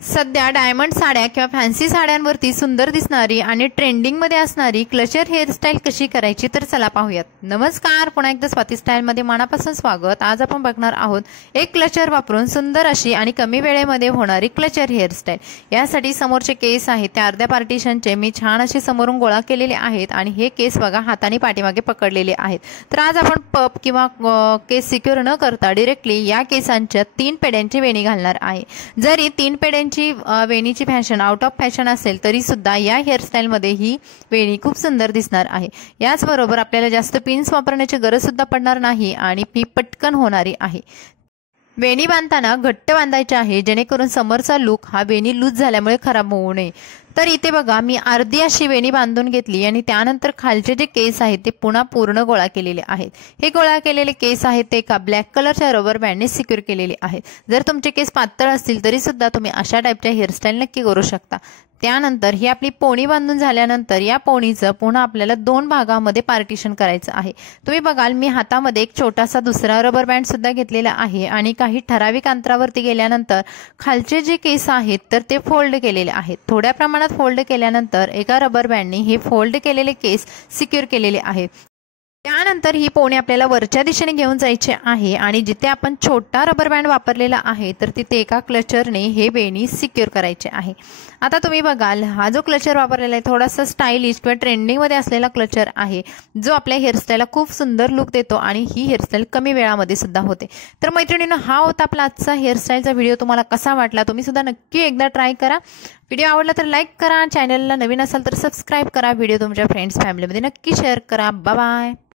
सध्या डायमंड साड्या किंवा फॅन्सी साड्यांवरती सुंदर दिसणारी आणि ट्रेंडिंगमध्ये असणारी क्लचर हेअरस्टाईल कशी करायची तर चला पाहूयात। नमस्कार, पुन्हा एकदा स्वाती स्टाईलमध्ये मनापासून स्वागत। आज आपण बघणार आहोत एक क्लचर वापरून सुंदर अशी आणि कमी वेळेमध्ये होणारी क्लचर हेअरस्टाईल। यासाठी समोरचे केस आहेत त्या अर्ध्या पार्टिशनचे मी छान असे समोरून गोळा केलेले आहेत आणि हे केस बघा हाताने पाठीमागे पकडलेले आहेत। तर आज आपण पप किंवा केस सिक्युअर न करता डायरेक्टली या केसांच्या 3 पेड्यांची वेणी घालणार आहे। जरी 3 पेड्यांची वेणीची फॅशन आउट ऑफ फॅशन असेल तरी सुद्धा या हेअरस्टाईल मध्ये ही वेणी खूप सुंदर दिसणार आहे। याच बरोबर आपल्याला जास्त पिन्स वापरण्याची गरज सुद्धा पडणार नाही आणि ही पटकन होणारी आहे। वेणी बांधताना घट्ट बांधायचे आहे जेणेकरून समोरचा लुक हा वेणी लूज झाल्यामुळे खराब होऊ नये। तर इथे बघा मी अर्धी अशी वेणी बांधून घेतली आणि त्यानंतर खालचे जे केस आहेत ते पुन्हा पूर्ण गोळा केलेले आहेत। हे गोळा केलेले केस आहेत ते एका ब्लॅक कलरच्या रबर बँडने सिक्युअर केलेले आहेत। जर तुमचे केस पातळ असतील तरी सुद्धा तुम्ही अशा टाइपच्या हेअरस्टाईल नक्की करू शकता। त्यानंतर ही आपली पोणी बांधून झाल्यानंतर या पोणीचं पुन्हा आपल्याला 2 भागामध्ये पार्टिशन करायचं आहे। तुम्ही बघाल मी हातामध्ये एक छोटासा दुसरा रबर बँड सुद्धा घेतलेला आहे आणि काही ठराविक अंतरावरती गेल्यानंतर खालचे जे केस आहेत तर ते फोल्ड केलेले आहेत। थोड्या प्रमाणात फोल्ड केल्यानंतर एका रबर बँडने हे फोल्ड केलेले केस सिक्युअर केलेले आहेत। त्यानंतर ही पोणी आपल्याला वरच्या दिशेने घेऊन जायचे आहे आणि जिथे आपण छोटा रबर बँड वापरलेला आहे तर तिथे एका क्लचरने हे वेणी सिक्युअर करायचे आहे। आता तुम्ही बघाल हा जो क्लचर वापरलेला आहे थोडासा स्टाइलिश किंवा ट्रेंडिंगमध्ये असलेला क्लचर आहे जो आपल्या हेअरस्टाईलला खूप सुंदर लुक देतो आणि ही हेअरस्टाईल कमी वेळामध्ये सुद्धा होते। तर मैत्रिणींनो, हा होता आपला आजचा हेअरस्टाईलचा व्हिडिओ। तुम्हाला कसा वाटला तुम्ही सुद्धा नक्की एकदा ट्राय करा। व्हिडिओ आवडला तर लाईक करा, चॅनलला नवीन असाल तर सबस्क्राईब करा, व्हिडिओ तुमच्या फ्रेंड्स फॅमिलीमध्ये नक्की शेअर करा। Bye bye.